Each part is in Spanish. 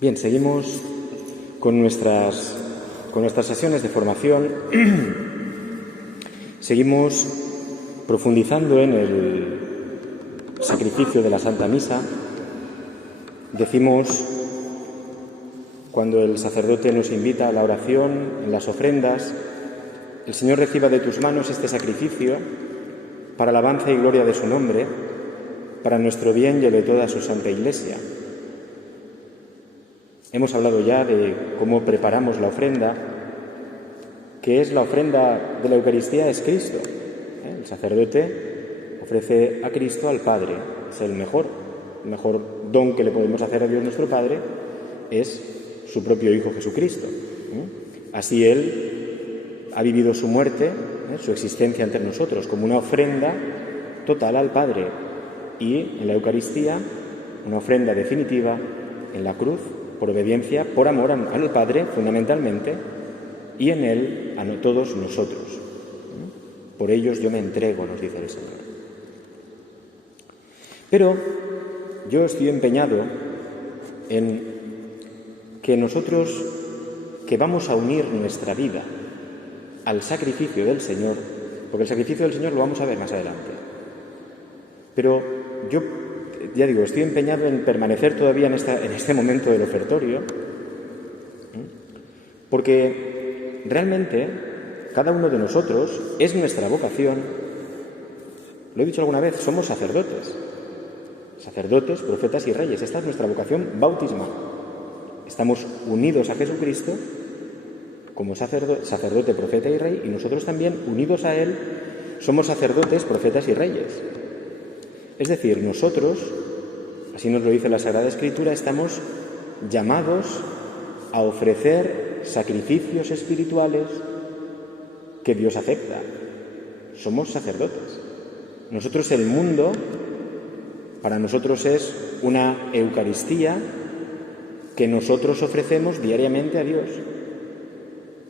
Bien, seguimos con nuestras sesiones de formación. Seguimos profundizando en el sacrificio de la Santa Misa. Decimos, cuando el sacerdote nos invita a la oración, en las ofrendas: el Señor reciba de tus manos este sacrificio para alabanza y gloria de su nombre, para nuestro bien y el de toda su Santa Iglesia. Hemos hablado ya de cómo preparamos la ofrenda, que es la ofrenda de la Eucaristía, es Cristo. El sacerdote ofrece a Cristo al Padre, es el mejor don que le podemos hacer a Dios nuestro Padre, es su propio Hijo Jesucristo. Así Él ha vivido su muerte, su existencia entre nosotros, como una ofrenda total al Padre, y en la Eucaristía una ofrenda definitiva en la cruz, por obediencia, por amor al Padre, fundamentalmente, y en Él a todos nosotros. Por ellos yo me entrego, nos dice el Señor. Pero yo estoy empeñado en que nosotros, que vamos a unir nuestra vida al sacrificio del Señor, porque el sacrificio del Señor lo vamos a ver más adelante, pero yo, ya digo, estoy empeñado en permanecer todavía en este momento del ofertorio, porque realmente cada uno de nosotros es nuestra vocación. Lo he dicho alguna vez, somos sacerdotes, profetas y reyes. Esta es nuestra vocación bautismal. Estamos unidos a Jesucristo como sacerdote, profeta y rey, y nosotros también, unidos a Él, somos sacerdotes, profetas y reyes. Es decir, nosotros, así nos lo dice la Sagrada Escritura, estamos llamados a ofrecer sacrificios espirituales que Dios acepta. Somos sacerdotes. Nosotros, el mundo, para nosotros es una Eucaristía que nosotros ofrecemos diariamente a Dios.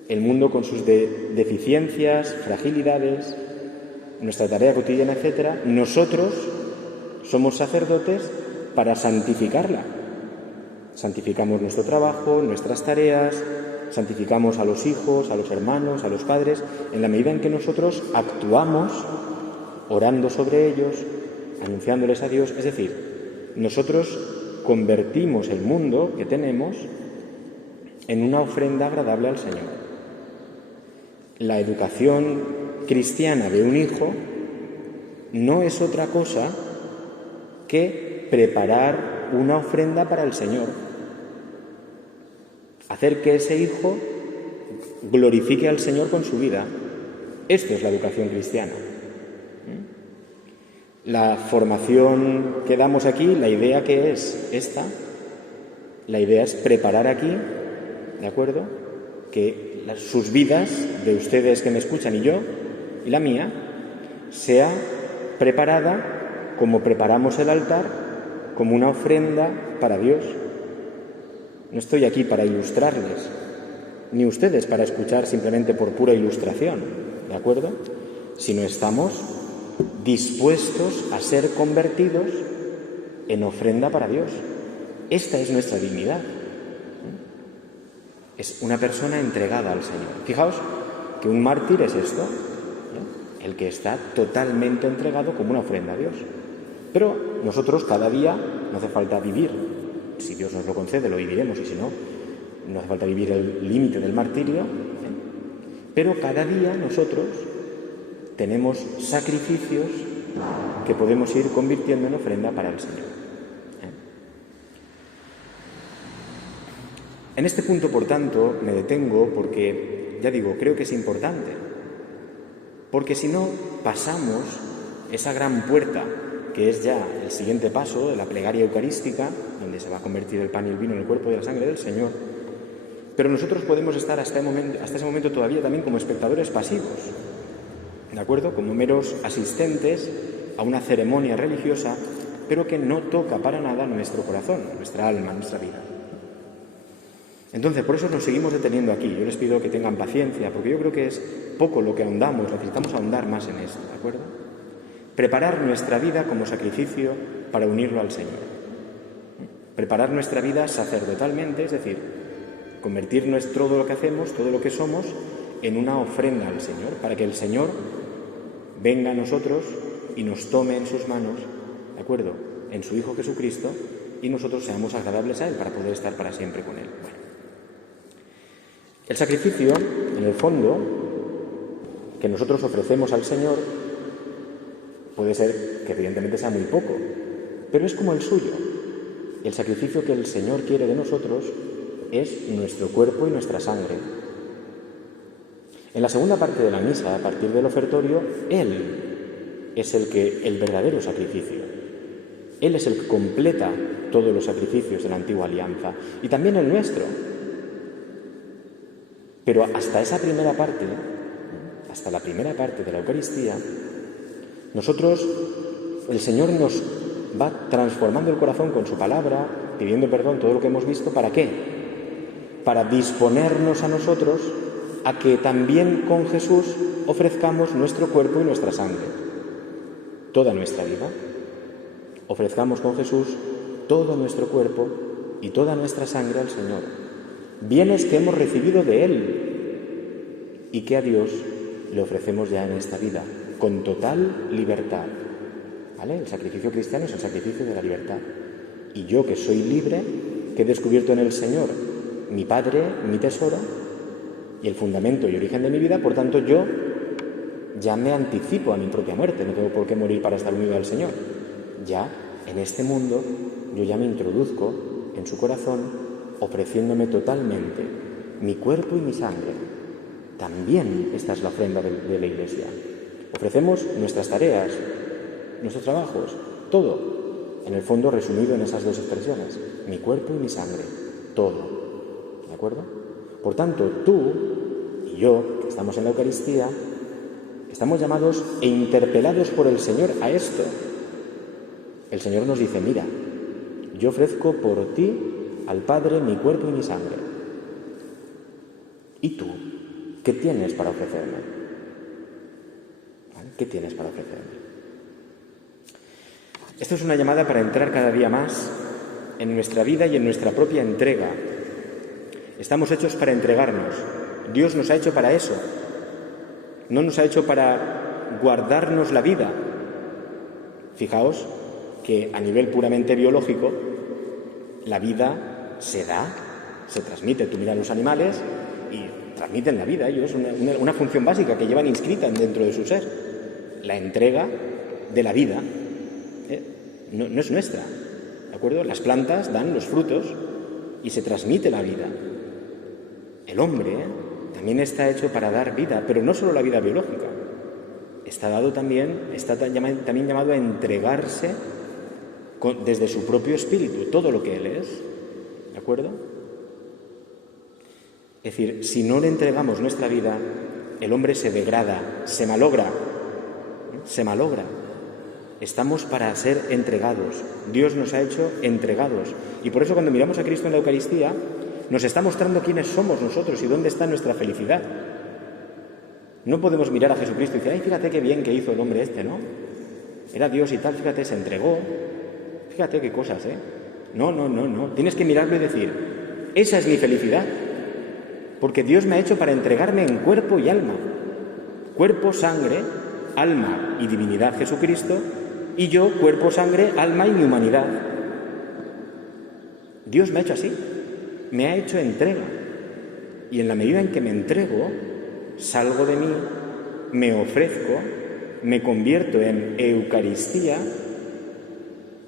El mundo, con sus deficiencias, fragilidades, nuestra tarea cotidiana, etc., nosotros somos sacerdotes para santificarla. Santificamos nuestro trabajo, nuestras tareas, santificamos a los hijos, a los hermanos, a los padres, en la medida en que nosotros actuamos orando sobre ellos, anunciándoles a Dios. Es decir, nosotros convertimos el mundo que tenemos en una ofrenda agradable al Señor. La educación cristiana de un hijo no es otra cosa que preparar una ofrenda para el Señor. Hacer que ese hijo glorifique al Señor con su vida. Esto es la educación cristiana. La formación que damos aquí, la idea que es esta, la idea es preparar aquí, ¿de acuerdo?, que sus vidas, de ustedes que me escuchan y yo, y la mía, sea preparada como preparamos el altar, como una ofrenda para Dios. No estoy aquí para ilustrarles, ni ustedes para escuchar simplemente por pura ilustración, ¿de acuerdo?, sino estamos dispuestos a ser convertidos en ofrenda para Dios. Esta es nuestra dignidad. Es una persona entregada al Señor. Fijaos que un mártir es esto, ¿no?, el que está totalmente entregado como una ofrenda a Dios. Pero nosotros cada día, no hace falta vivir, si Dios nos lo concede lo viviremos, y si no, no hace falta vivir el límite del martirio, pero cada día nosotros tenemos sacrificios que podemos ir convirtiendo en ofrenda para el Señor. En este punto, por tanto, me detengo porque, ya digo, creo que es importante, porque si no pasamos esa gran puerta que es ya el siguiente paso de la plegaria eucarística, donde se va a convertir el pan y el vino en el cuerpo y la sangre del Señor, pero nosotros podemos estar hasta ese momento todavía también como espectadores pasivos, ¿de acuerdo?, como meros asistentes a una ceremonia religiosa, pero que no toca para nada nuestro corazón, nuestra alma, nuestra vida. Entonces, por eso nos seguimos deteniendo aquí. Yo les pido que tengan paciencia, porque yo creo que es poco lo que ahondamos, necesitamos ahondar más en esto, ¿de acuerdo? Preparar nuestra vida como sacrificio para unirlo al Señor. preparar nuestra vida sacerdotalmente, es decir, convertir todo lo que hacemos, todo lo que somos, en una ofrenda al Señor, para que el Señor venga a nosotros y nos tome en sus manos, ¿de acuerdo?, en su Hijo Jesucristo, y nosotros seamos agradables a Él para poder estar para siempre con Él. Bueno. El sacrificio, en el fondo, que nosotros ofrecemos al Señor, puede ser que evidentemente sea muy poco, pero es como el suyo. El sacrificio que el Señor quiere de nosotros es nuestro cuerpo y nuestra sangre. En la segunda parte de la misa, a partir del ofertorio, Él es el verdadero sacrificio. Él es el que completa todos los sacrificios de la antigua alianza y también el nuestro. Pero hasta esa primera parte, hasta la primera parte de la Eucaristía, nosotros, el Señor nos va transformando el corazón con su palabra, pidiendo perdón todo lo que hemos visto. ¿Para qué? Para disponernos a nosotros a que también con Jesús ofrezcamos nuestro cuerpo y nuestra sangre, toda nuestra vida. Ofrezcamos con Jesús todo nuestro cuerpo y toda nuestra sangre al Señor, bienes que hemos recibido de Él y que a Dios le ofrecemos ya en esta vida, con total libertad. ¿Vale? El sacrificio cristiano es el sacrificio de la libertad. Y yo, que soy libre, que he descubierto en el Señor mi Padre, mi tesoro y el fundamento y origen de mi vida, por tanto yo ya me anticipo a mi propia muerte, no tengo por qué morir para estar unido al Señor. Ya en este mundo yo ya me introduzco en su corazón ofreciéndome totalmente mi cuerpo y mi sangre. También esta es la ofrenda de la Iglesia. Ofrecemos nuestras tareas, nuestros trabajos, todo, en el fondo resumido en esas dos expresiones, mi cuerpo y mi sangre, todo, ¿de acuerdo? Por tanto, tú y yo, que estamos en la Eucaristía, estamos llamados e interpelados por el Señor a esto. El Señor nos dice, mira, yo ofrezco por ti al Padre mi cuerpo y mi sangre. ¿Y tú? ¿Qué tienes para ofrecerme? ¿Vale? ¿Qué tienes para ofrecerme? Esto es una llamada para entrar cada día más en nuestra vida y en nuestra propia entrega. Estamos hechos para entregarnos. Dios nos ha hecho para eso. No nos ha hecho para guardarnos la vida. Fijaos que a nivel puramente biológico, la vida se da, se transmite. Tú miras los animales y transmiten la vida. Ellos es una función básica que llevan inscrita dentro de su ser. La entrega de la vida no es nuestra, ¿de acuerdo? Las plantas dan los frutos y se transmite la vida. El hombre también está hecho para dar vida, pero no solo la vida biológica. Está también llamado a entregarse desde su propio espíritu, todo lo que él es, ¿de acuerdo? Es decir, si no le entregamos nuestra vida, el hombre se degrada, se malogra. Estamos para ser entregados. Dios nos ha hecho entregados. Y por eso cuando miramos a Cristo en la Eucaristía, nos está mostrando quiénes somos nosotros y dónde está nuestra felicidad. No podemos mirar a Jesucristo y decir, ay, fíjate qué bien que hizo el hombre este, ¿no? Era Dios y tal, fíjate, se entregó. Fíjate qué cosas, ¿eh? No. Tienes que mirarlo y decir, esa es mi felicidad. Porque Dios me ha hecho para entregarme en cuerpo y alma. Cuerpo, sangre, alma y divinidad Jesucristo, y yo, cuerpo, sangre, alma y mi humanidad. Dios me ha hecho así, me ha hecho entrega. Y en la medida en que me entrego, salgo de mí, me ofrezco, me convierto en Eucaristía.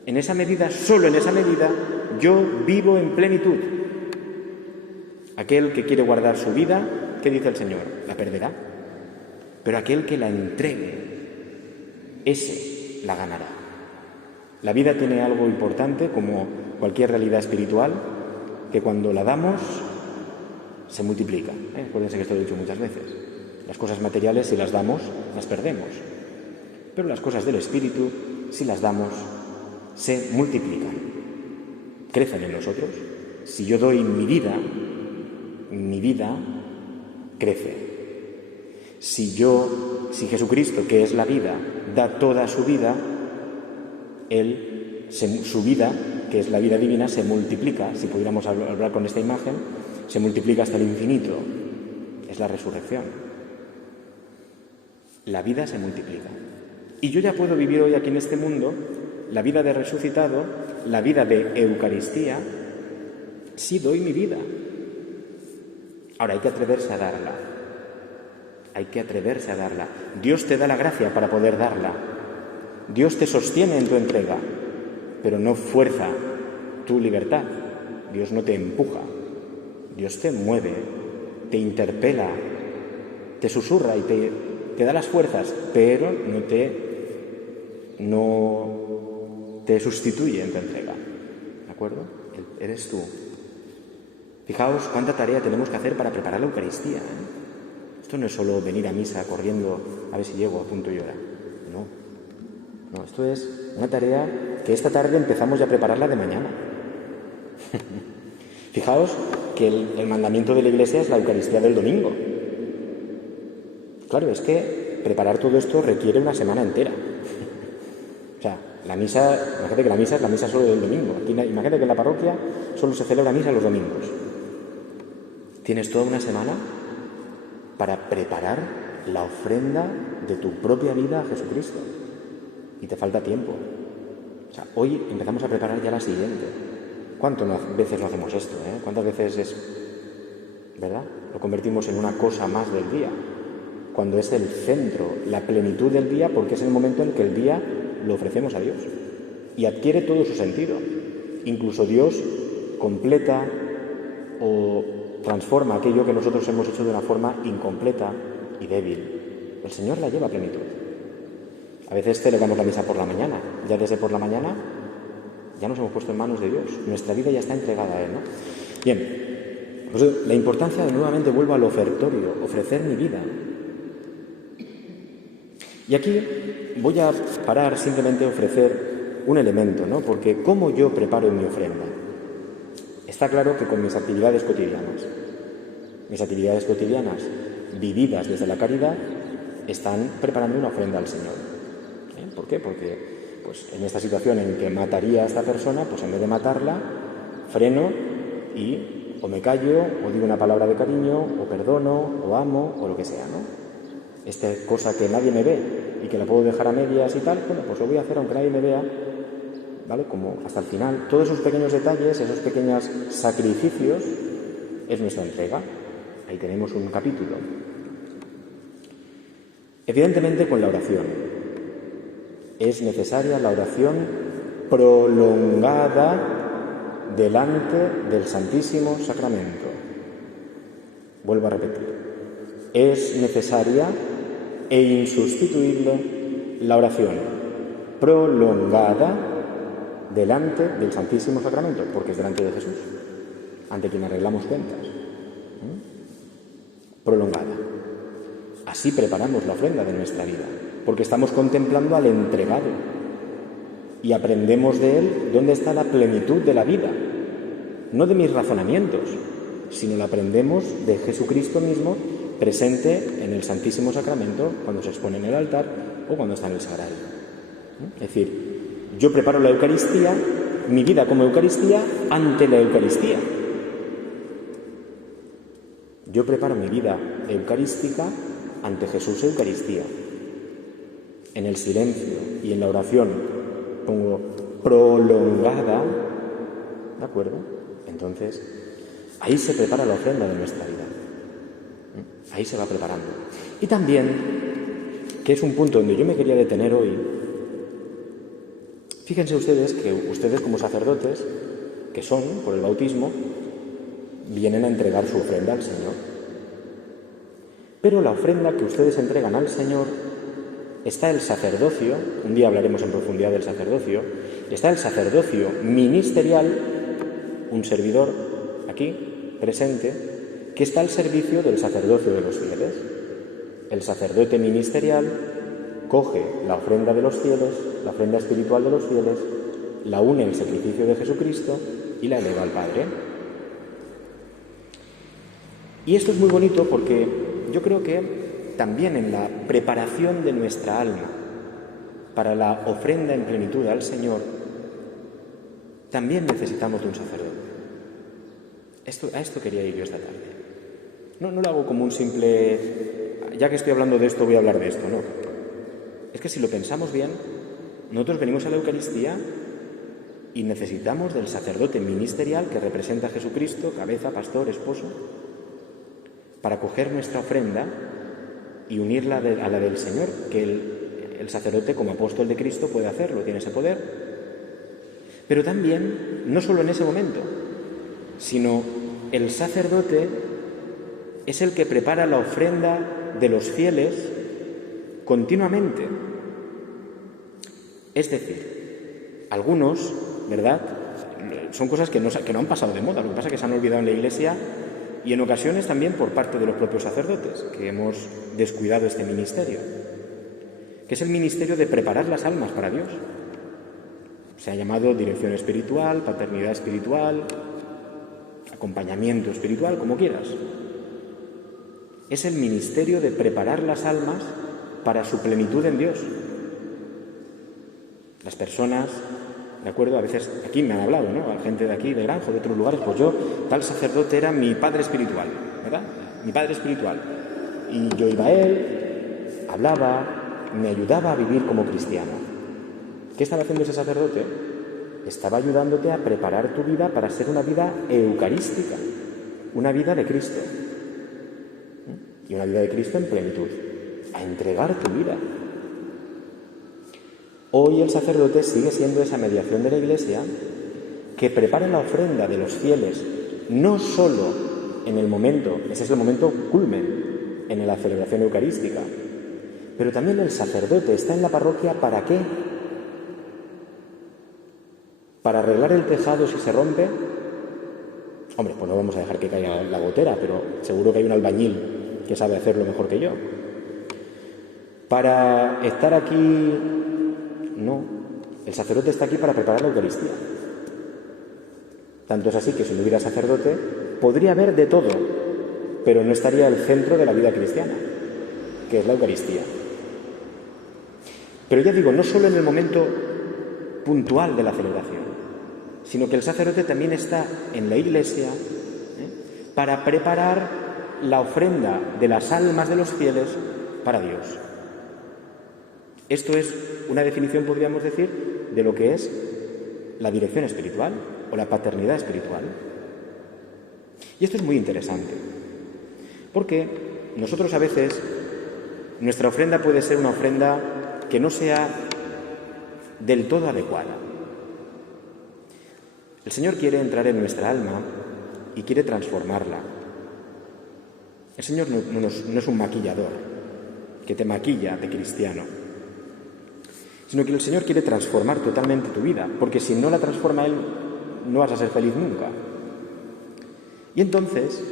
En esa medida, solo en esa medida, yo vivo en plenitud. Aquel que quiere guardar su vida, ¿qué dice el Señor? La perderá. Pero aquel que la entregue, ese la ganará. La vida tiene algo importante, como cualquier realidad espiritual, que cuando la damos, se multiplica. Acuérdense que esto lo he dicho muchas veces. Las cosas materiales, si las damos, las perdemos. Pero las cosas del espíritu, si las damos, se multiplican. Crecen en nosotros. Si yo doy mi vida crece. Si Jesucristo, que es la vida, da toda su vida, su vida que es la vida divina, se multiplica, si pudiéramos hablar con esta imagen, se multiplica hasta el infinito. Es la resurrección. La vida se multiplica. Y yo ya puedo vivir hoy aquí en este mundo la vida de resucitado, la vida de Eucaristía, si doy mi vida. Ahora hay que atreverse a darla. Hay que atreverse a darla. Dios te da la gracia para poder darla. Dios te sostiene en tu entrega, pero no fuerza tu libertad. Dios no te empuja. Dios te mueve, te interpela, te susurra y te da las fuerzas, pero no te sustituye en tu entrega. ¿De acuerdo? Eres tú. Fijaos cuánta tarea tenemos que hacer para preparar la Eucaristía, ¿eh? Esto no es solo venir a misa corriendo a ver si llego a punto y hora. No, esto es una tarea que esta tarde empezamos ya a prepararla de mañana. Fijaos que el mandamiento de la Iglesia es la Eucaristía del domingo. Claro, es que preparar todo esto requiere una semana entera. O sea, la misa, imagínate que la misa es la misa solo del domingo. Aquí, imagínate que en la parroquia solo se celebra misa los domingos. Tienes toda una semana para preparar la ofrenda de tu propia vida a Jesucristo. Y te falta tiempo. O sea, hoy empezamos a preparar ya la siguiente. ¿Cuántas veces lo hacemos esto? ¿Cuántas veces es, verdad? Lo convertimos en una cosa más del día, cuando es el centro, la plenitud del día, porque es el momento en que el día lo ofrecemos a Dios y adquiere todo su sentido. Incluso Dios completa o transforma aquello que nosotros hemos hecho de una forma incompleta y débil. El Señor la lleva a plenitud. A veces celebramos la misa por la mañana. Ya desde por la mañana ya nos hemos puesto en manos de Dios. Nuestra vida ya está entregada a Él, ¿no? Bien, pues la importancia, nuevamente vuelvo al ofertorio, ofrecer mi vida. Y aquí voy a parar simplemente a ofrecer un elemento, ¿no? Porque ¿cómo yo preparo mi ofrenda? Está claro que con mis actividades cotidianas vividas desde la caridad, están preparando una ofrenda al Señor. ¿Por qué? Porque pues, en esta situación en que mataría a esta persona, pues en vez de matarla, freno y o me callo, o digo una palabra de cariño, o perdono, o amo, o lo que sea, ¿no? Esta cosa que nadie me ve y que la puedo dejar a medias y tal, bueno, pues lo voy a hacer aunque nadie me vea, ¿vale? Como hasta el final. Todos esos pequeños detalles, esos pequeños sacrificios, es nuestra entrega. Ahí tenemos un capítulo. Evidentemente con la oración. Es necesaria la oración prolongada delante del Santísimo Sacramento. Vuelvo a repetir. Es necesaria e insustituible la oración prolongada delante del Santísimo Sacramento, porque es delante de Jesús, ante quien arreglamos cuentas. Prolongada. Así preparamos la ofrenda de nuestra vida, porque estamos contemplando al entregado y aprendemos de él dónde está la plenitud de la vida, no de mis razonamientos, sino la aprendemos de Jesucristo mismo presente en el Santísimo Sacramento cuando se expone en el altar o cuando está en el sagrario. Es decir, yo preparo la Eucaristía, mi vida como Eucaristía, ante la Eucaristía. Yo preparo mi vida eucarística ante Jesús Eucaristía. En el silencio y en la oración pongo prolongada, ¿de acuerdo? Entonces, ahí se prepara la ofrenda de nuestra vida. Ahí se va preparando. Y también, que es un punto donde yo me quería detener hoy, fíjense ustedes que ustedes como sacerdotes, que son por el bautismo, vienen a entregar su ofrenda al Señor. Pero la ofrenda que ustedes entregan al Señor, está el sacerdocio, un día hablaremos en profundidad del sacerdocio, está el sacerdocio ministerial, un servidor aquí presente, que está al servicio del sacerdocio de los fieles. El sacerdote ministerial coge la ofrenda de los fieles, la ofrenda espiritual de los fieles, la une al sacrificio de Jesucristo y la eleva al Padre. Y esto es muy bonito porque yo creo que también en la preparación de nuestra alma para la ofrenda en plenitud al Señor, también necesitamos de un sacerdote. A esto quería ir yo esta tarde. No lo hago como un simple, ya que estoy hablando de esto, voy a hablar de esto, no. Es que si lo pensamos bien, nosotros venimos a la Eucaristía y necesitamos del sacerdote ministerial que representa a Jesucristo, cabeza, pastor, esposo, para coger nuestra ofrenda y unirla a la del Señor, que el sacerdote como apóstol de Cristo puede hacerlo, tiene ese poder. Pero también, no solo en ese momento, sino el sacerdote es el que prepara la ofrenda de los fieles continuamente. Es decir, algunos, ¿verdad?, son cosas que no han pasado de moda, lo que pasa es que se han olvidado en la Iglesia y en ocasiones también por parte de los propios sacerdotes, que hemos descuidado este ministerio, que es el ministerio de preparar las almas para Dios. Se ha llamado dirección espiritual, paternidad espiritual, acompañamiento espiritual, como quieras. Es el ministerio de preparar las almas para su plenitud en Dios. Las personas, ¿de acuerdo? A veces aquí me han hablado, ¿no? A gente de aquí, de Granjo, de otros lugares, pues yo, tal sacerdote era mi padre espiritual, ¿verdad? Mi padre espiritual. Y yo iba a él, hablaba, me ayudaba a vivir como cristiano. ¿Qué estaba haciendo ese sacerdote? Estaba ayudándote a preparar tu vida para ser una vida eucarística, una vida de Cristo. Y una vida de Cristo en plenitud, a entregar tu vida. Hoy el sacerdote sigue siendo esa mediación de la Iglesia que prepara la ofrenda de los fieles, no solo en el momento, ese es el momento culmen en la celebración eucarística, pero también el sacerdote está en la parroquia ¿para qué? ¿Para arreglar el tejado si se rompe? Hombre, pues no vamos a dejar que caiga la gotera, pero seguro que hay un albañil que sabe hacerlo mejor que yo. Para estar aquí, no. El sacerdote está aquí para preparar la Eucaristía. Tanto es así que si no hubiera sacerdote, podría haber de todo, pero no estaría el centro de la vida cristiana, que es la Eucaristía. Pero ya digo, no solo en el momento puntual de la celebración, sino que el sacerdote también está en la Iglesia para preparar la ofrenda de las almas de los fieles para Dios. Esto es una definición, podríamos decir, de lo que es la dirección espiritual o la paternidad espiritual. Y esto es muy interesante, porque nosotros a veces, nuestra ofrenda puede ser una ofrenda que no sea del todo adecuada. El Señor quiere entrar en nuestra alma y quiere transformarla. El Señor no es un maquillador que te maquilla de cristiano, sino que el Señor quiere transformar totalmente tu vida, porque si no la transforma Él, no vas a ser feliz nunca. Y entonces,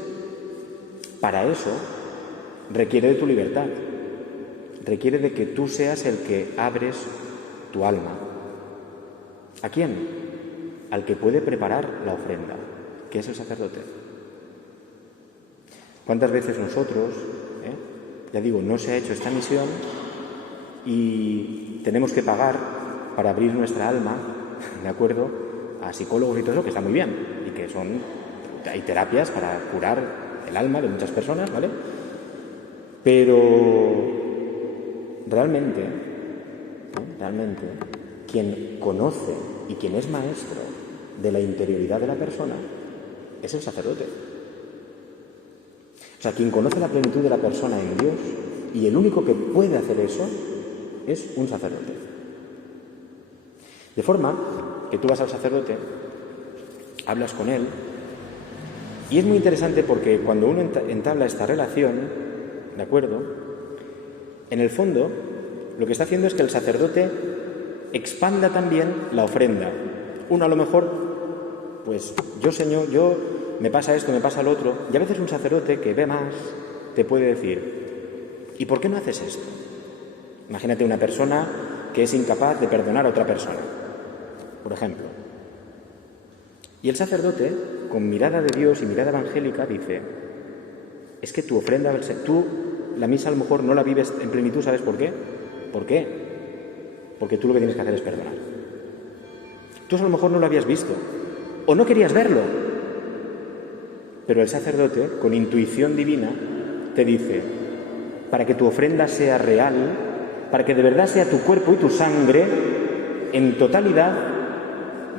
para eso, requiere de tu libertad, requiere de que tú seas el que abres tu alma. ¿A quién? Al que puede preparar la ofrenda, que es el sacerdote. ¿Cuántas veces nosotros, ya digo, no se ha hecho esta misión y tenemos que pagar para abrir nuestra alma, ¿de acuerdo?, a psicólogos y todo eso, que está muy bien, y que hay terapias para curar el alma de muchas personas, ¿vale? Pero realmente, quien conoce y quien es maestro de la interioridad de la persona es el sacerdote. O sea, quien conoce la plenitud de la persona en Dios, y el único que puede hacer eso es un sacerdote. De forma que tú vas al sacerdote, hablas con él, y es muy interesante porque cuando uno entabla esta relación, ¿de acuerdo?, en el fondo lo que está haciendo es que el sacerdote expanda también la ofrenda. Uno a lo mejor, pues Señor, me pasa esto, me pasa lo otro, y a veces un sacerdote que ve más te puede decir, ¿y por qué no haces esto? Imagínate una persona que es incapaz de perdonar a otra persona, por ejemplo. Y el sacerdote, con mirada de Dios y mirada evangélica, dice, es que tu ofrenda, tú la misa a lo mejor no la vives en plenitud, ¿sabes por qué? ¿Por qué? Porque tú lo que tienes que hacer es perdonar. Tú a lo mejor no lo habías visto o no querías verlo, pero el sacerdote, con intuición divina, te dice, para que tu ofrenda sea real, para que de verdad sea tu cuerpo y tu sangre, en totalidad,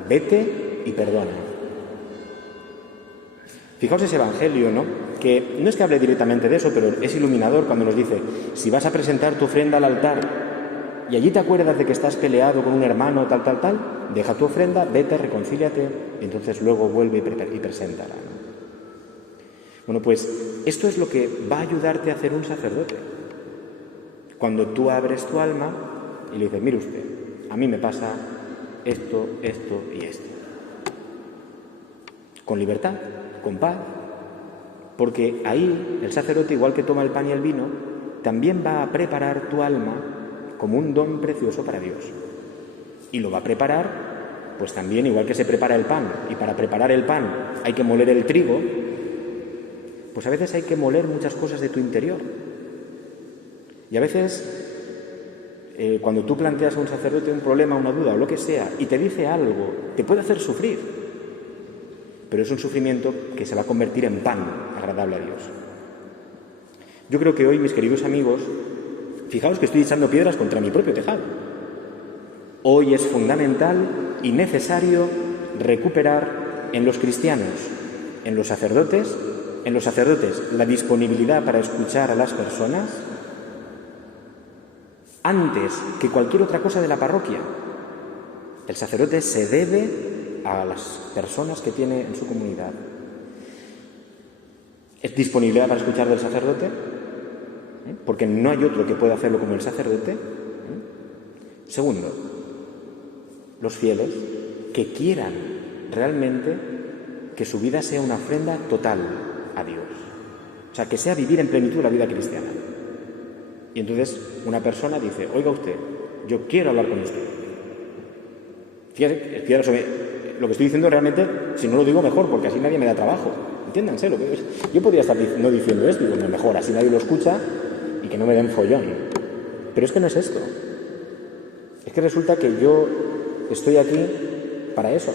vete y perdona. Fijaos ese evangelio, ¿no? Que no es que hable directamente de eso, pero es iluminador cuando nos dice, si vas a presentar tu ofrenda al altar y allí te acuerdas de que estás peleado con un hermano, tal, deja tu ofrenda, vete, reconcíliate, y entonces luego vuelve y preséntala, ¿no? Bueno, pues esto es lo que va a ayudarte a hacer un sacerdote. Cuando tú abres tu alma y le dices, mire usted, a mí me pasa esto, esto y esto. Con libertad, con paz, porque ahí el sacerdote, igual que toma el pan y el vino, también va a preparar tu alma como un don precioso para Dios. Y lo va a preparar, pues también igual que se prepara el pan, y para preparar el pan hay que moler el trigo, pues a veces hay que moler muchas cosas de tu interior. Y a veces, cuando tú planteas a un sacerdote un problema, una duda o lo que sea, y te dice algo, te puede hacer sufrir, pero es un sufrimiento que se va a convertir en pan agradable a Dios. Yo creo que hoy, mis queridos amigos, fijaos que estoy echando piedras contra mi propio tejado. Hoy es fundamental y necesario recuperar en los cristianos, en los sacerdotes, la disponibilidad para escuchar a las personas antes que cualquier otra cosa de la parroquia. El sacerdote se debe a las personas que tiene en su comunidad. Es disponibilidad para escuchar del sacerdote, porque no hay otro que pueda hacerlo como el sacerdote. Segundo, los fieles que quieran realmente que su vida sea una ofrenda total a Dios. O sea, que sea vivir en plenitud la vida cristiana. Y entonces una persona dice, oiga usted, yo quiero hablar con usted. Fíjate, lo que estoy diciendo realmente, si no lo digo mejor, porque así nadie me da trabajo. Entiéndanse lo que es. Yo podría estar no diciendo esto, digo, mejor, así nadie lo escucha y que no me den follón. Pero es que no es esto. Es que resulta que yo estoy aquí para eso.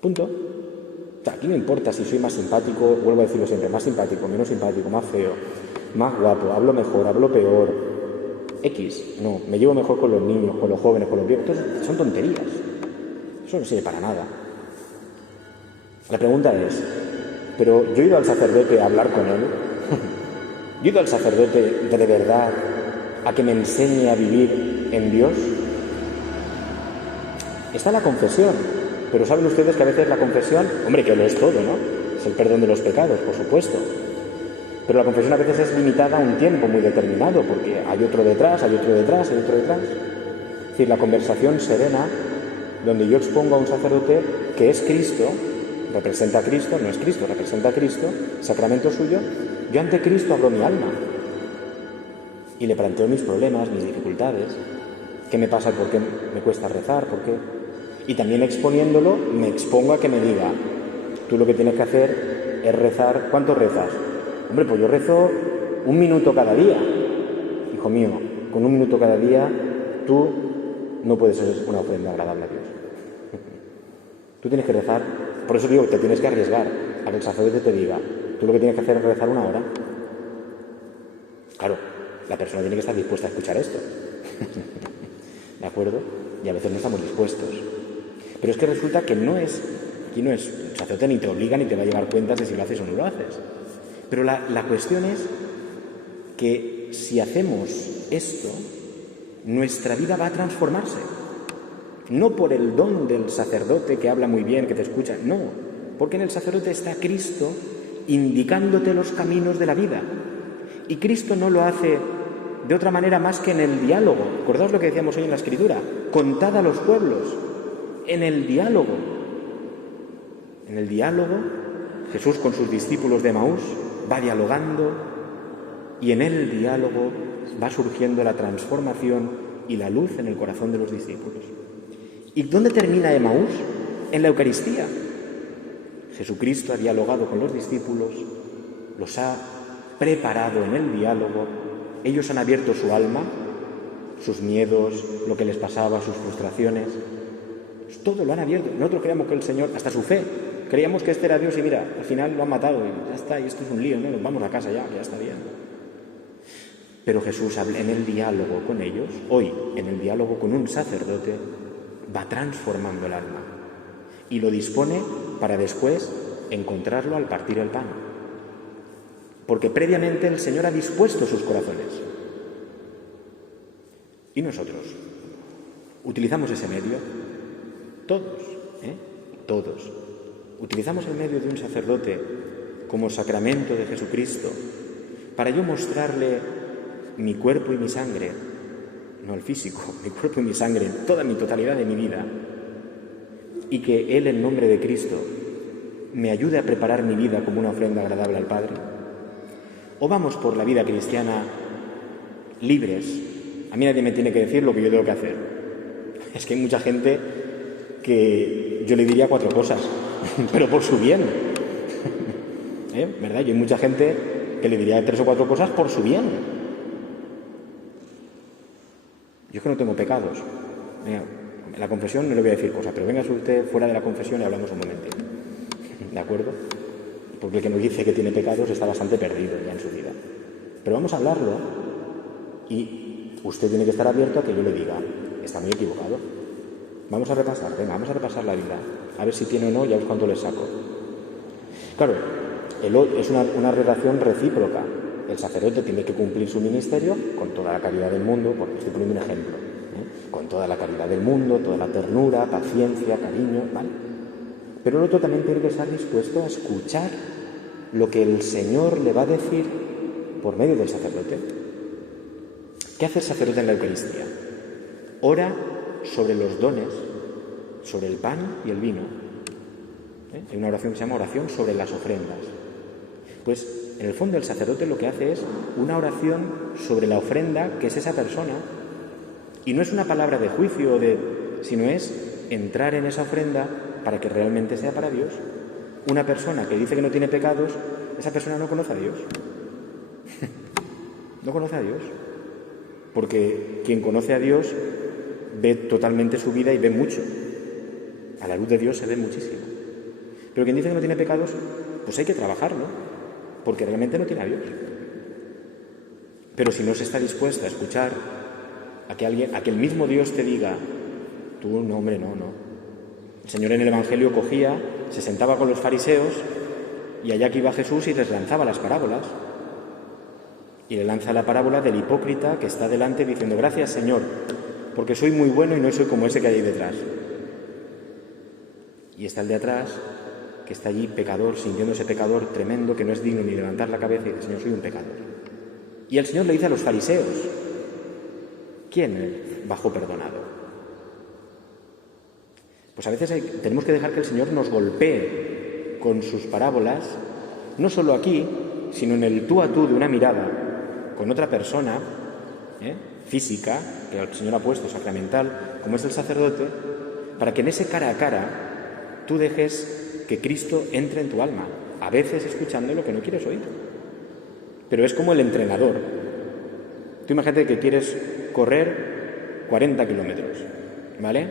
Punto. O sea, aquí no importa si soy más simpático, vuelvo a decirlo siempre, más simpático, menos simpático, más feo, más guapo, hablo mejor, hablo peor. X, no, me llevo mejor con los niños, con los jóvenes, con los viejos. Entonces, son tonterías. Eso no sirve para nada. La pregunta es, ¿pero yo he ido al sacerdote a hablar con él? ¿Yo he ido al sacerdote de verdad a que me enseñe a vivir en Dios? Está la confesión, pero saben ustedes que a veces la confesión, hombre, que lo es todo, ¿no? Es el perdón de los pecados, por supuesto. Pero la confesión a veces es limitada a un tiempo muy determinado, porque hay otro detrás, hay otro detrás, hay otro detrás. Es decir, la conversación serena, donde yo expongo a un sacerdote que es Cristo, representa a Cristo, no es Cristo, representa a Cristo, sacramento suyo, yo ante Cristo abro mi alma y le planteo mis problemas, mis dificultades, qué me pasa, por qué me cuesta rezar, por qué. Y también exponiéndolo, me expongo a que me diga, tú lo que tienes que hacer es rezar. ¿Cuánto rezas? Hombre, pues yo rezo 1 minuto cada día. Hijo mío, con 1 minuto cada día tú no puedes ser una ofrenda agradable a Dios. Tú tienes que rezar. Por eso digo, te tienes que arriesgar a que el sacerdote te diga, tú lo que tienes que hacer es rezar 1 hora. Claro, la persona tiene que estar dispuesta a escuchar esto. ¿De acuerdo? Y a veces no estamos dispuestos. Pero es que resulta que aquí no es, el sacerdote ni te obliga ni te va a llevar cuentas de si lo haces o no lo haces. Pero la cuestión es que si hacemos esto, nuestra vida va a transformarse. No por el don del sacerdote que habla muy bien, que te escucha, no, porque en el sacerdote está Cristo indicándote los caminos de la vida. Y Cristo no lo hace de otra manera más que en el diálogo. Acordaos lo que decíamos hoy en la Escritura, contad a los pueblos, en el diálogo. En el diálogo, Jesús con sus discípulos de Emaús va dialogando y en el diálogo va surgiendo la transformación y la luz en el corazón de los discípulos. ¿Y dónde termina Emaús? En la Eucaristía. Jesucristo ha dialogado con los discípulos, los ha preparado en el diálogo, ellos han abierto su alma sus miedos, lo que les pasaba, sus frustraciones. Todo lo han abierto. Nosotros creíamos que el Señor, hasta su fe, creíamos que este era Dios y mira, al final lo han matado y ya está, y esto es un lío, ¿no? Nos vamos a casa ya, que ya está bien. Pero Jesús, en el diálogo con ellos, hoy, en el diálogo con un sacerdote, va transformando el alma y lo dispone para después encontrarlo al partir el pan. Porque previamente el Señor ha dispuesto sus corazones. ¿Y nosotros? ¿Utilizamos ese medio? Todos, todos. Utilizamos el medio de un sacerdote como sacramento de Jesucristo para yo mostrarle mi cuerpo y mi sangre, no el físico, mi cuerpo y mi sangre, toda mi totalidad de mi vida, y que Él, en nombre de Cristo, me ayude a preparar mi vida como una ofrenda agradable al Padre. ¿O vamos por la vida cristiana libres? A mí nadie me tiene que decir lo que yo tengo que hacer. Es que hay mucha gente que yo le diría 4 cosas, pero por su bien. ¿Verdad? Y hay mucha gente que le diría 3 o 4 cosas por su bien. Yo es que no tengo pecados. Mira, en la confesión no le voy a decir cosas, pero venga usted fuera de la confesión y hablamos un momento. ¿De acuerdo? Porque el que nos dice que tiene pecados está bastante perdido ya en su vida. Pero vamos a hablarlo y usted tiene que estar abierto a que yo le diga, está muy equivocado. Vamos a repasar, venga, vamos a repasar la vida. A ver si tiene o no, ya os cuánto le saco. Claro, es una relación recíproca. El sacerdote tiene que cumplir su ministerio con toda la caridad del mundo, porque estoy poniendo un ejemplo, con toda la caridad del mundo, toda la ternura, paciencia, cariño, ¿vale? Pero el otro también tiene que estar dispuesto a escuchar lo que el Señor le va a decir por medio del sacerdote. ¿Qué hace el sacerdote en la Eucaristía? Ora sobre los dones, sobre el pan y el vino. Hay una oración que se llama oración sobre las ofrendas. Pues en el fondo el sacerdote lo que hace es una oración sobre la ofrenda que es esa persona, y no es una palabra de juicio, sino es entrar en esa ofrenda para que realmente sea para Dios. Una persona que dice que no tiene pecados, esa persona no conoce a Dios. No conoce a Dios. Porque quien conoce a Dios ve totalmente su vida y ve mucho. A la luz de Dios se ve muchísimo. Pero quien dice que no tiene pecados, pues hay que trabajarlo, porque realmente no tiene a Dios. Pero si no se está dispuesto a escuchar a que el mismo Dios te diga, tú no, hombre, no. El Señor en el Evangelio cogía, se sentaba con los fariseos y allá que iba Jesús y les lanzaba las parábolas. Y le lanza la parábola del hipócrita que está delante diciendo, gracias Señor, porque soy muy bueno y no soy como ese que hay ahí detrás. Y está el de atrás, que está allí pecador, sintiéndose pecador tremendo, que no es digno ni levantar la cabeza y dice, Señor, soy un pecador. Y el Señor le dice a los fariseos, ¿quién bajó perdonado? Pues a veces tenemos que dejar que el Señor nos golpee con sus parábolas, no solo aquí, sino en el tú a tú de una mirada con otra persona física, que el Señor ha puesto, sacramental, como es el sacerdote, para que en ese cara a cara tú dejes que Cristo entre en tu alma, a veces escuchando lo que no quieres oír. Pero es como el entrenador. Tú imagínate que quieres correr 40 kilómetros, ¿vale?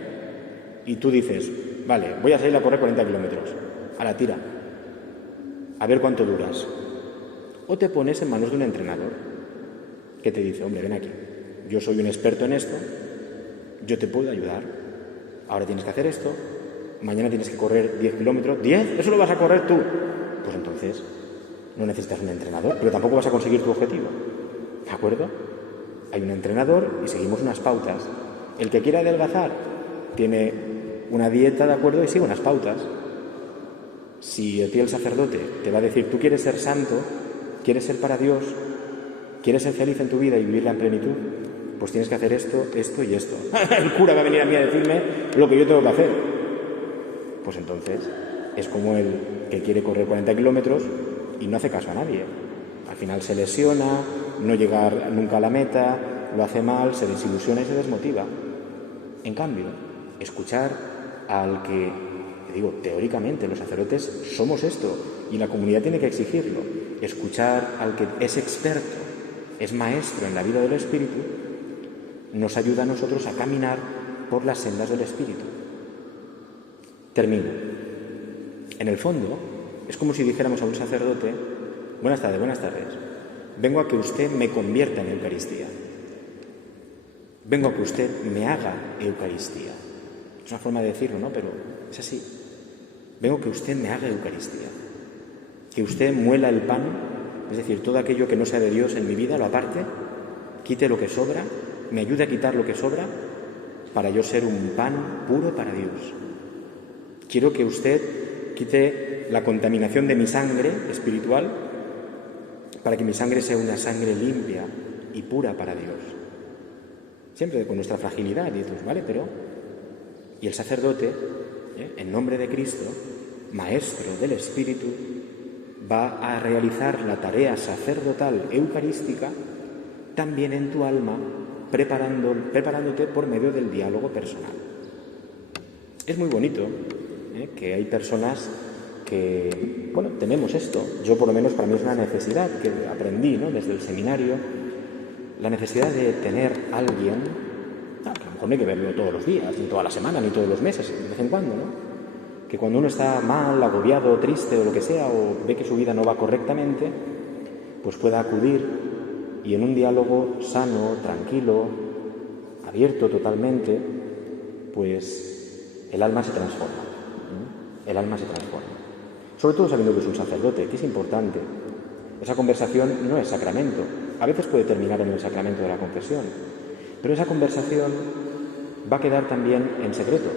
Y tú dices, vale, voy a salir a correr 40 kilómetros, a la tira, a ver cuánto duras. O te pones en manos de un entrenador que te dice, hombre, ven aquí, yo soy un experto en esto, yo te puedo ayudar, ahora tienes que hacer esto, mañana tienes que correr 10 kilómetros, ¿10? ¿Eso lo vas a correr tú? Pues entonces no necesitas un entrenador, pero tampoco vas a conseguir tu objetivo, ¿de acuerdo? Hay un entrenador y seguimos unas pautas. El que quiera adelgazar tiene una dieta, ¿de acuerdo? Y sigue unas pautas. Si a ti el sacerdote te va a decir, tú quieres ser santo, quieres ser para Dios, quieres ser feliz en tu vida y vivirla en plenitud, pues tienes que hacer esto, esto y esto. El cura va a venir a mí a decirme lo que yo tengo que hacer. Pues entonces es como el que quiere correr 40 kilómetros y no hace caso a nadie. Al final se lesiona, no llega nunca a la meta, lo hace mal, se desilusiona y se desmotiva. En cambio, escuchar al que, digo, teóricamente los sacerdotes somos esto y la comunidad tiene que exigirlo, escuchar al que es experto, es maestro en la vida del Espíritu, nos ayuda a nosotros a caminar por las sendas del Espíritu. Termino. En el fondo, es como si dijéramos a un sacerdote: buenas tardes, vengo a que usted me convierta en Eucaristía. Vengo a que usted me haga Eucaristía. Es una forma de decirlo, ¿no? Pero es así. Vengo a que usted me haga Eucaristía. Que usted muela el pan, es decir, todo aquello que no sea de Dios en mi vida, lo aparte, quite lo que sobra, me ayude a quitar lo que sobra, para yo ser un pan puro para Dios. Quiero que usted quite la contaminación de mi sangre espiritual, para que mi sangre sea una sangre limpia y pura para Dios. Siempre con nuestra fragilidad, y dices, vale, pero... Y el sacerdote, en nombre de Cristo, maestro del Espíritu, va a realizar la tarea sacerdotal eucarística también en tu alma, preparándote por medio del diálogo personal. Es muy bonito que hay personas que, bueno, tenemos esto. Yo, por lo menos, para mí es una necesidad que aprendí, ¿no?, desde el seminario, la necesidad de tener alguien, que a lo mejor no hay que verlo todos los días, ni toda la semana, ni todos los meses, de vez en cuando, ¿no? Que cuando uno está mal, agobiado, triste o lo que sea, o ve que su vida no va correctamente, pues pueda acudir y en un diálogo sano, tranquilo, abierto totalmente, pues el alma se transforma. El alma se transforma. Sobre todo sabiendo que es un sacerdote, que es importante. Esa conversación no es sacramento. A veces puede terminar en el sacramento de la confesión, pero esa conversación va a quedar también en secreto.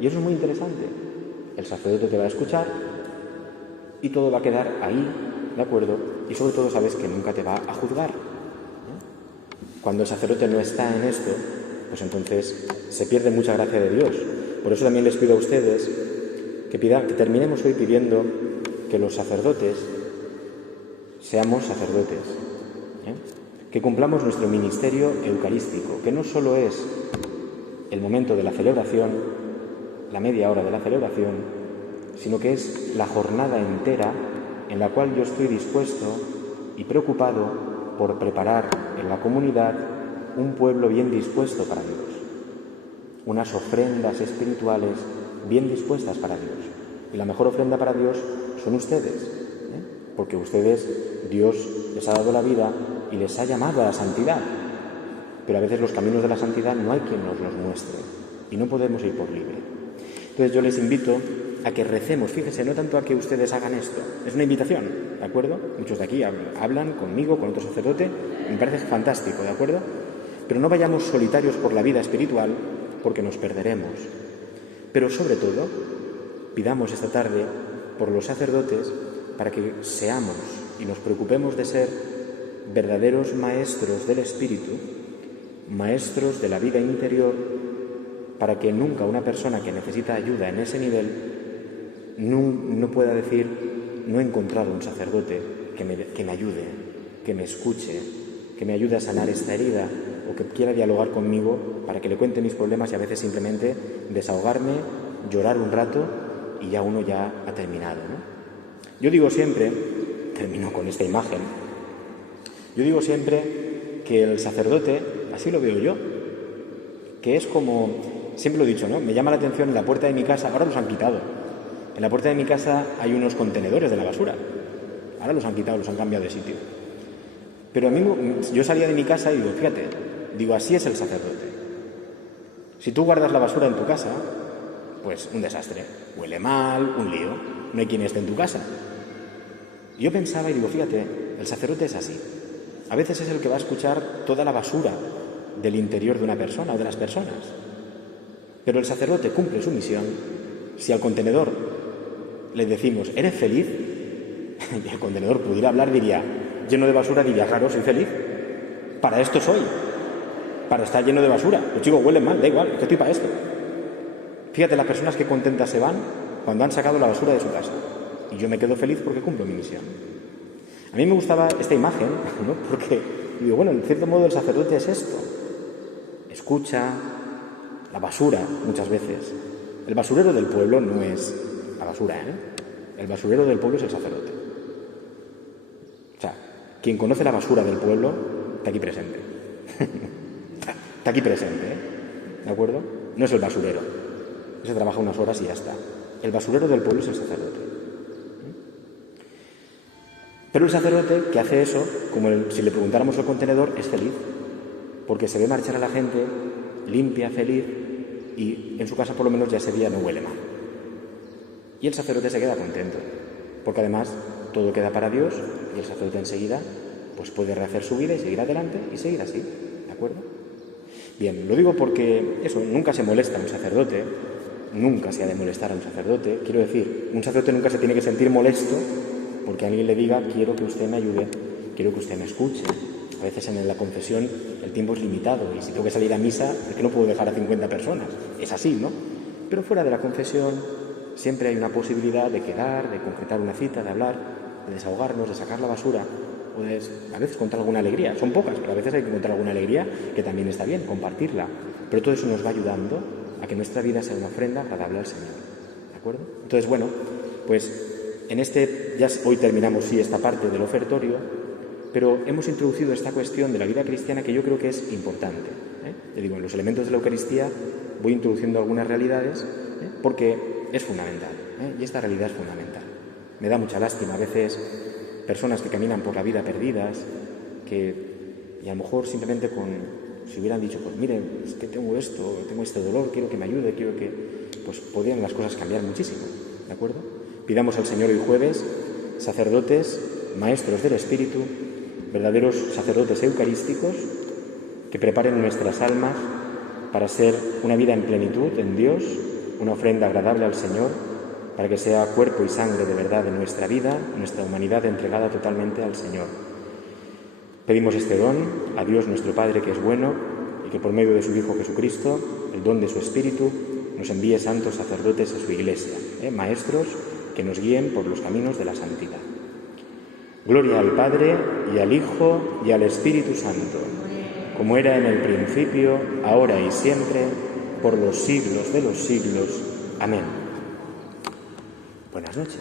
Y eso es muy interesante. El sacerdote te va a escuchar y todo va a quedar ahí, ¿de acuerdo? Y sobre todo sabes que nunca te va a juzgar. Cuando el sacerdote no está en esto, pues entonces se pierde mucha gracia de Dios. Por eso también les pido a ustedes que terminemos hoy pidiendo que los sacerdotes seamos sacerdotes, que cumplamos nuestro ministerio eucarístico, que no solo es el momento de la celebración, la media hora de la celebración, sino que es la jornada entera en la cual yo estoy dispuesto y preocupado por preparar en la comunidad un pueblo bien dispuesto para Dios, unas ofrendas espirituales bien dispuestas para Dios. Y la mejor ofrenda para Dios son ustedes, porque ustedes, Dios les ha dado la vida y les ha llamado a la santidad. Pero a veces los caminos de la santidad no hay quien nos los muestre y no podemos ir por libre. Entonces yo les invito a que recemos, fíjense, no tanto a que ustedes hagan esto, es una invitación, ¿de acuerdo? Muchos de aquí hablan conmigo, con otro sacerdote, me parece fantástico, ¿de acuerdo? Pero no vayamos solitarios por la vida espiritual porque nos perderemos. Pero sobre todo, pidamos esta tarde por los sacerdotes para que seamos y nos preocupemos de ser verdaderos maestros del Espíritu, maestros de la vida interior, para que nunca una persona que necesita ayuda en ese nivel no pueda decir: no he encontrado un sacerdote que me ayude, que me escuche, que me ayude a sanar esta herida, o que quiera dialogar conmigo para que le cuente mis problemas y a veces simplemente desahogarme, llorar un rato y ya uno ya ha terminado, ¿no? Yo digo siempre, termino con esta imagen, yo digo siempre que el sacerdote, así lo veo yo, que es como, siempre lo he dicho, ¿no? Me llama la atención en la puerta de mi casa, ahora los han quitado, en la puerta de mi casa hay unos contenedores de la basura, ahora los han quitado, los han cambiado de sitio. Pero a mí, yo salía de mi casa y digo, fíjate, digo, así es el sacerdote. Si tú guardas la basura en tu casa, pues un desastre, huele mal, un lío, no hay quien esté en tu casa. Y yo pensaba y digo, fíjate, el sacerdote es así. A veces es el que va a escuchar toda la basura del interior de una persona o de las personas. Pero el sacerdote cumple su misión. Si al contenedor le decimos, ¿eres feliz? Y el contenedor pudiera hablar, diría, lleno de basura, diría, claro, soy feliz. Para esto soy. Para estar lleno de basura. Los chicos huelen mal, da igual, es que estoy para esto. Fíjate, las personas que contentas se van cuando han sacado la basura de su casa. Y yo me quedo feliz porque cumplo mi misión. A mí me gustaba esta imagen, ¿no? Porque digo, bueno, en cierto modo el sacerdote es esto. Escucha la basura muchas veces. El basurero del pueblo no es la basura, El basurero del pueblo es el sacerdote. O sea, quien conoce la basura del pueblo está aquí presente. Está aquí presente, ¿de acuerdo? No es el basurero. Ese trabaja unas horas y ya está. El basurero del pueblo es el sacerdote. Pero el sacerdote que hace eso, como si le preguntáramos al contenedor, es feliz, porque se ve marchar a la gente limpia, feliz, y en su casa por lo menos ya ese día no huele mal. Y el sacerdote se queda contento, porque además todo queda para Dios y el sacerdote enseguida pues puede rehacer su vida y seguir adelante y seguir así, ¿de acuerdo? Bien, lo digo porque eso, nunca se molesta a un sacerdote, nunca se ha de molestar a un sacerdote. Quiero decir, un sacerdote nunca se tiene que sentir molesto porque alguien le diga, quiero que usted me ayude, quiero que usted me escuche. A veces en la confesión el tiempo es limitado y si tengo que salir a misa es que no puedo dejar a 50 personas. Es así, ¿no? Pero fuera de la confesión siempre hay una posibilidad de quedar, de concretar una cita, de hablar, de desahogarnos, de sacar la basura o de a veces contar alguna alegría. Son pocas, pero a veces hay que contar alguna alegría que también está bien, compartirla. Pero todo eso nos va ayudando a que nuestra vida sea una ofrenda agradable al Señor. ¿De acuerdo? Entonces, bueno, pues ya hoy terminamos sí esta parte del ofertorio, pero hemos introducido esta cuestión de la vida cristiana que yo creo que es importante. Te digo, en los elementos de la Eucaristía voy introduciendo algunas realidades porque es fundamental, y esta realidad es fundamental. Me da mucha lástima a veces personas que caminan por la vida perdidas, y a lo mejor simplemente si hubieran dicho, pues mire, es que tengo esto, tengo este dolor, quiero que me ayude, pues podrían las cosas cambiar muchísimo, ¿de acuerdo? Pidamos al Señor hoy jueves, sacerdotes, maestros del Espíritu, verdaderos sacerdotes eucarísticos, que preparen nuestras almas para ser una vida en plenitud en Dios, una ofrenda agradable al Señor, para que sea cuerpo y sangre de verdad en nuestra vida, nuestra humanidad entregada totalmente al Señor. Pedimos este don a Dios nuestro Padre, que es bueno, y que por medio de su Hijo Jesucristo, el don de su Espíritu, nos envíe santos sacerdotes a su Iglesia, maestros que nos guíen por los caminos de la santidad. Gloria al Padre, y al Hijo, y al Espíritu Santo, como era en el principio, ahora y siempre, por los siglos de los siglos. Amén. Buenas noches.